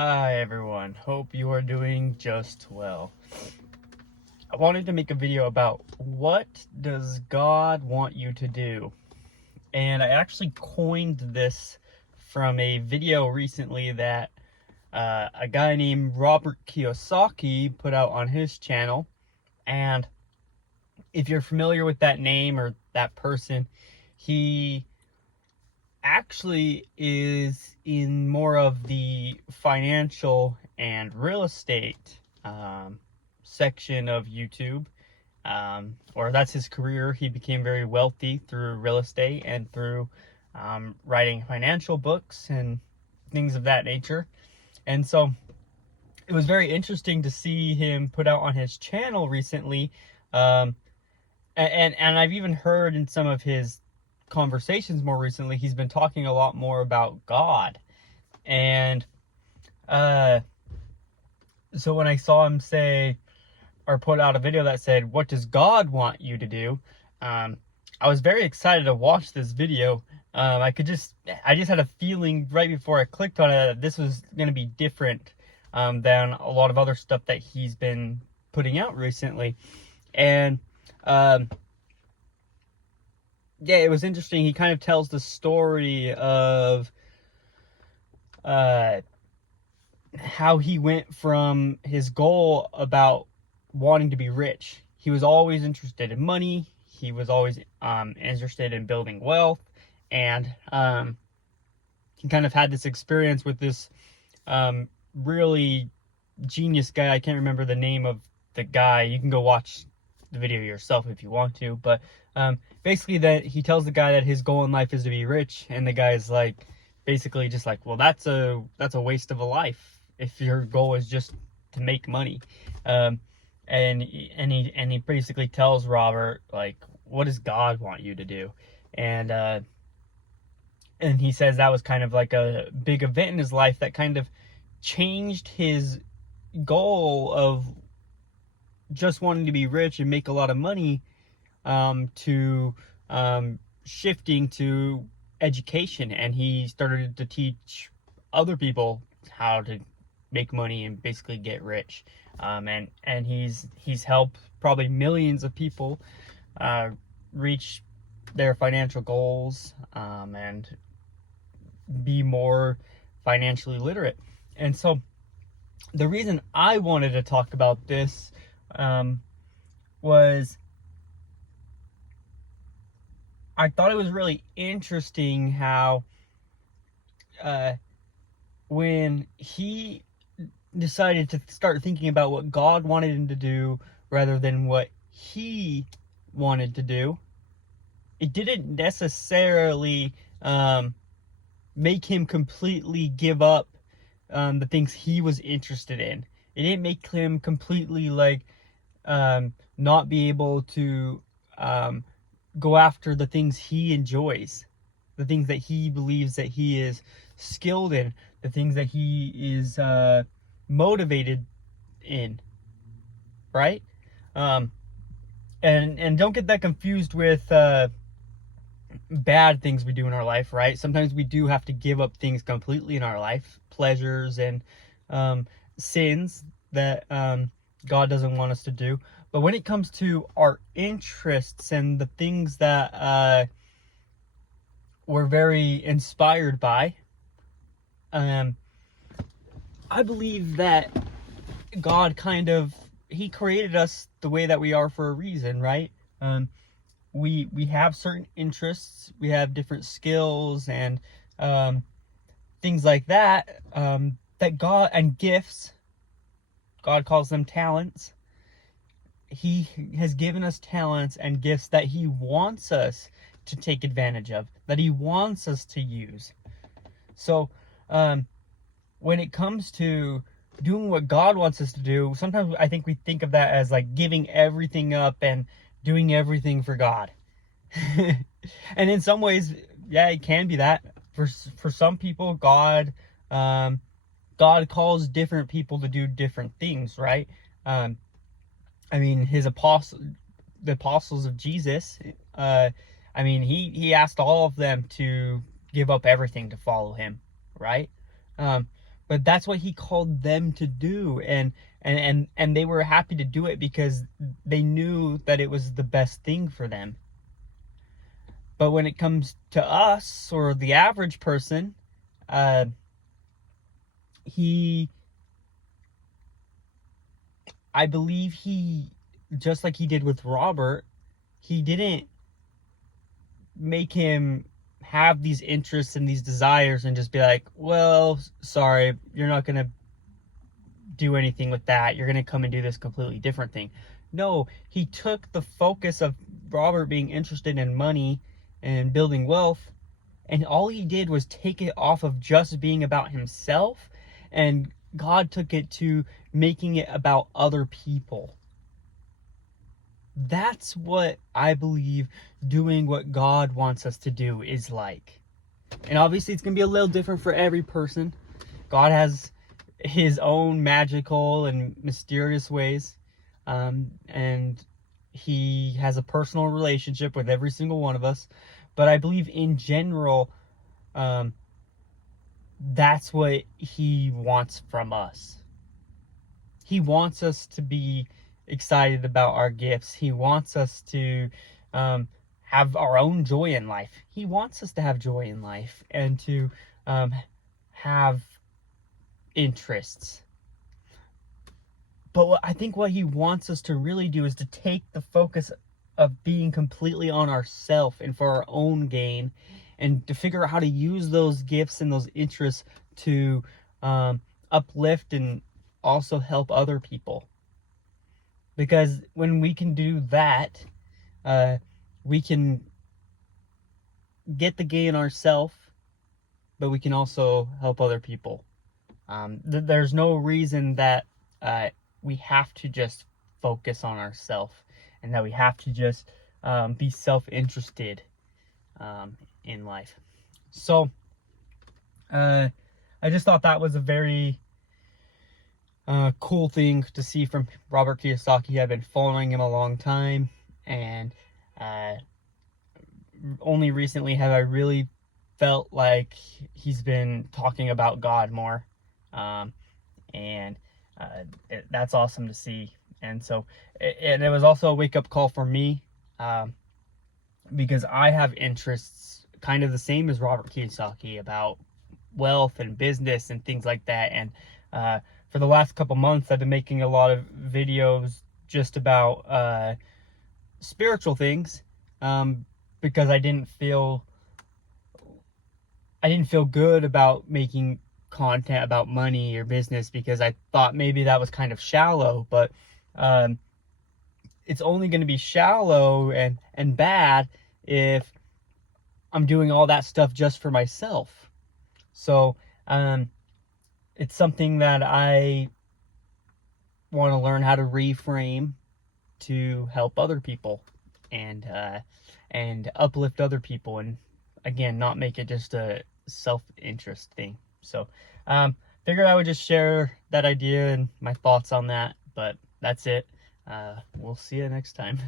Hi everyone, hope you are doing just well. I wanted to make a video about what does God want you to do? And I actually coined this from a video recently that a guy named Robert Kiyosaki put out on his channel. And if you're familiar with that name or that person, he actually is in more of the financial and real estate section of YouTube. Or that's his career. He became very wealthy through real estate and through writing financial books and things of that nature. And so it was very interesting to see him put out on his channel recently. And I've even heard in some of his conversations more recently, he's been talking a lot more about God. And so when I saw him say, or put out a video that said, what does God want you to do? I was very excited to watch this video. I just had a feeling right before I clicked on it that this was going to be different than a lot of other stuff that he's been putting out recently. And yeah, it was interesting. He kind of tells the story of how he went from his goal about wanting to be rich. He was always interested in money. He was always interested in building wealth. And he kind of had this experience with this really genius guy. I can't remember the name of the guy. You can go watch the video yourself if you want to. But basically that he tells the guy that his goal in life is to be rich. And the guy's like, basically just like, well, that's a waste of a life if your goal is just to make money. And he basically tells Robert, like, what does God want you to do? And he says that was kind of like a big event in his life that kind of changed his goal of just wanting to be rich and make a lot of money to shifting to education. And he started to teach other people how to make money and basically get rich. And he's helped probably millions of people reach their financial goals and be more financially literate. And so the reason I wanted to talk about this was I thought it was really interesting how when he decided to start thinking about what God wanted him to do rather than what he wanted to do, it didn't necessarily make him completely give up the things he was interested in. It didn't make him completely like not be able to go after the things he enjoys, the things that he believes that he is skilled in, the things that he is motivated in, right? And don't get that confused with bad things we do in our life, right? Sometimes we do have to give up things completely in our life, pleasures and sins that God doesn't want us to do. But when it comes to our interests and the things that we're very inspired by, I believe that God he created us the way that we are for a reason, right? We have certain interests, we have different skills and things like that, that God, and gifts, God calls them talents. He has given us talents and gifts that he wants us to take advantage of, that he wants us to use. So when it comes to doing what God wants us to do, sometimes I think we think of that as like giving everything up and doing everything for God. And in some ways, yeah, it can be that. For some people, God calls different people to do different things, right? I mean, the apostles of Jesus, I mean, he asked all of them to give up everything to follow him, right? but that's what he called them to do. And they were happy to do it because they knew that it was the best thing for them. But when it comes to us, or the average person, uh, I believe he, just like he did with Robert, he didn't make him have these interests and these desires and just be like, well, sorry, you're not going to do anything with that. You're going to come and do this completely different thing. No, he took the focus of Robert being interested in money and building wealth, and all he did was take it off of just being about himself, and God took it to making it about other people. That's what I believe doing what God wants us to do is like. And obviously it's going to be a little different for every person. God has his own magical and mysterious ways. And he has a personal relationship with every single one of us. But I believe in general, that's what he wants from us. He wants us to be excited about our gifts. He wants us to have our own joy in life. He wants us to have joy in life and to have interests. But I think what he wants us to really do is to take the focus of being completely on ourselves and for our own gain, and to figure out how to use those gifts and those interests to uplift and also help other people. Because when we can do that, we can get the gain ourselves, but we can also help other people. There's no reason that we have to just focus on ourselves, and that we have to just be self-interested in life. So I just thought that was a very cool thing to see from Robert Kiyosaki. I've been following him a long time, and only recently have I really felt like he's been talking about God more. That's awesome to see. And so it was also a wake-up call for me, because I have interests kind of the same as Robert Kiyosaki about wealth and business and things like that. And for the last couple months, I've been making a lot of videos just about spiritual things, because I didn't feel good about making content about money or business, because I thought maybe that was kind of shallow. But it's only going to be shallow and bad if I'm doing all that stuff just for myself. So it's something that I want to learn how to reframe to help other people and uplift other people, and again, not make it just a self-interest thing. So figured I would just share that idea and my thoughts on that. But that's it. We'll see you next time.